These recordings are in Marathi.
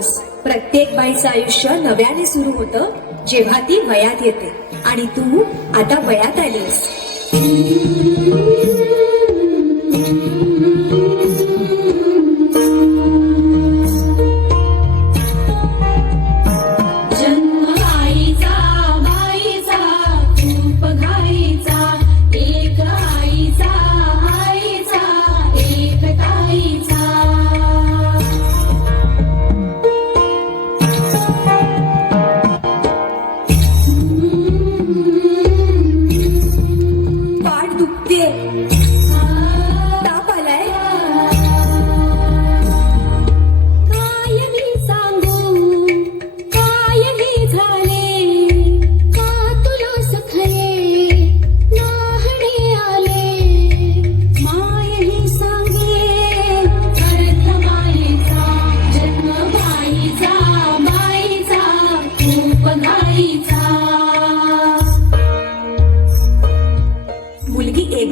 नकोस प्रत्येक बाईचं आयुष्य नव्याने सुरू होतं जेव्हा ती वयात येते. आणि तू आता वयात आलीस. Deus.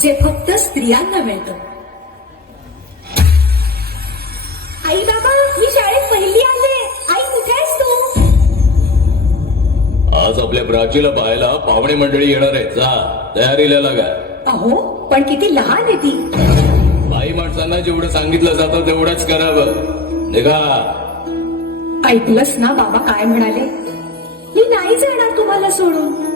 जे फक्त स्त्रियांना मिळतं. आई बाबा मी शाळेत पहिली आले आई कुठे आहेस तू? आज आपल्या प्राचीला पाहायला पाहुणे मंडळी येणार आहेत. जा तयारीला लागा. अहो पण किती लहान आहे ती. बाई माणसांना जेवढं सांगितलं जातं तेवढंच करावं. निघा. ऐकलंस ना बाबा काय म्हणाले? मी नाही जाणार तुम्हाला सोडून.